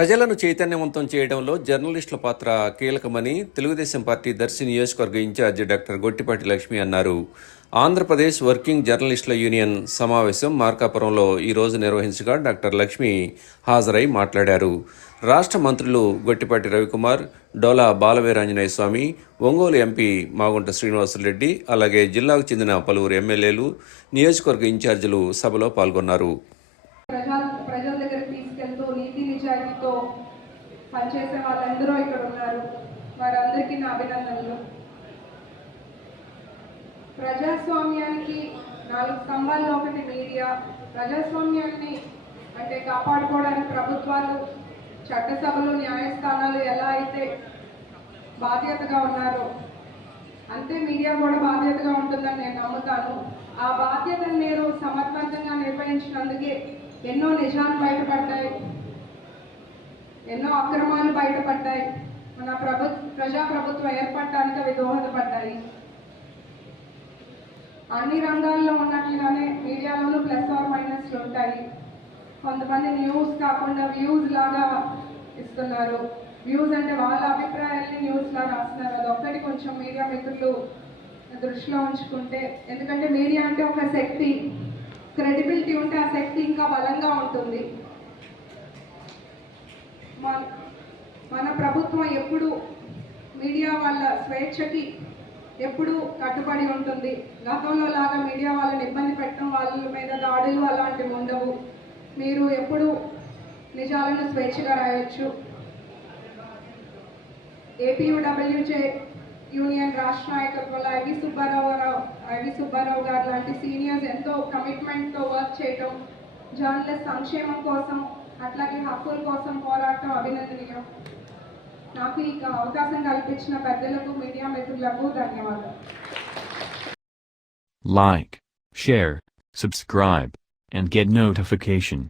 ప్రజలను చైతన్యవంతం చేయడంలో జర్నలిస్టుల పాత్ర కీలకమని తెలుగుదేశం పార్టీ దర్శి నియోజకవర్గ ఇన్ఛార్జి డాక్టర్ గొట్టిపాటి లక్ష్మి అన్నారు. ఆంధ్రప్రదేశ్ వర్కింగ్ జర్నలిస్టుల యూనియన్ సమావేశం మార్కాపురంలో ఈరోజు నిర్వహించగా డాక్టర్ లక్ష్మి హాజరై మాట్లాడారు. రాష్ట్ర మంత్రులు గొట్టిపాటి రవికుమార్ డోలా బాలవీరాంజనేయ స్వామి ఒంగోలు ఎంపీ మాగుంట శ్రీనివాసరెడ్డి అలాగే జిల్లాకు చెందిన పలువురు ఎమ్మెల్యేలు నియోజకవర్గ ఇన్ఛార్జీలు సభలో పాల్గొన్నారు. తీసుకెళ్తూ నీతి నిజాయితీతో పనిచేసే వాళ్ళందరూ ఇక్కడ ఉన్నారు. వారందరికీ నా అభినందనలు. ప్రజాస్వామ్యానికి నాలుగు స్తంభాల్లో ఒకటి మీడియా. ప్రజాస్వామ్యాన్ని అంటే కాపాడుకోవడానికి ప్రభుత్వాలు చట్టసభలు న్యాయస్థానాలు ఎలా అయితే బాధ్యతగా ఉన్నారో అంతే మీడియా కూడా బాధ్యతగా ఉంటుందని నేను నమ్ముతాను. ఆ బాధ్యతను మీరు సమర్థవంతంగా నిర్వహించినందుకే ఎన్నో నిజాలు బయటపడ్డాయి. ఎన్నో అక్రమాలు బయటపడ్డాయి. మన ప్రభు ప్రజా ప్రభుత్వం ఏర్పడటానికి అవి దోహదపడ్డాయి. అన్ని రంగాల్లో ఉన్నట్లుగానే మీడియాలోనూ ప్లస్ ఆర్ మైనస్లు ఉంటాయి. కొంతమంది న్యూస్ కాకుండా వ్యూస్ లాగా ఇస్తున్నారు. వ్యూస్ అంటే వాళ్ళ అభిప్రాయాల్ని న్యూస్లా రాస్తున్నారు. అదొక్కటి కొంచెం మీడియా మిత్రులు దృష్టిలో ఉంచుకుంటే. ఎందుకంటే మీడియా అంటే ఒక శక్తి. క్రెడిబిలిటీ ఉంటే ఆ శక్తి ఇంకా బలంగా ఉంటుంది. మన ప్రభుత్వం ఎప్పుడు మీడియా వాళ్ళ స్వేచ్ఛకి ఎప్పుడు కట్టుబడి ఉంటుంది. గతంలో లాగా మీడియా వాళ్ళని ఇబ్బంది పెట్టడం వాళ్ళ మీద దాడులు అలాంటివి ఉండవు. మీరు ఎప్పుడు నిజాలను స్వేచ్ఛగా రాయొచ్చు. ఏపీయూడబ్ల్యూజే యూనియన్ రాష్ట్ర నాయకత్వంలో ఐవి సుబ్బారావు రావు ఐవి సుబ్బారావు గారు లాంటి సీనియర్స్ ఎంతో కమిట్మెంట్తో వర్క్ చేయటం జర్నలిస్ట్ సంక్షేమం కోసం అట్లాగే హక్కుల కోసం పోరాటం అభినందనీయం నాకు ఈ అవకాశం కల్పించిన పెద్దలకు మీడియా మిత్రులకు ధన్యవాదాలు like share subscribe and get notification.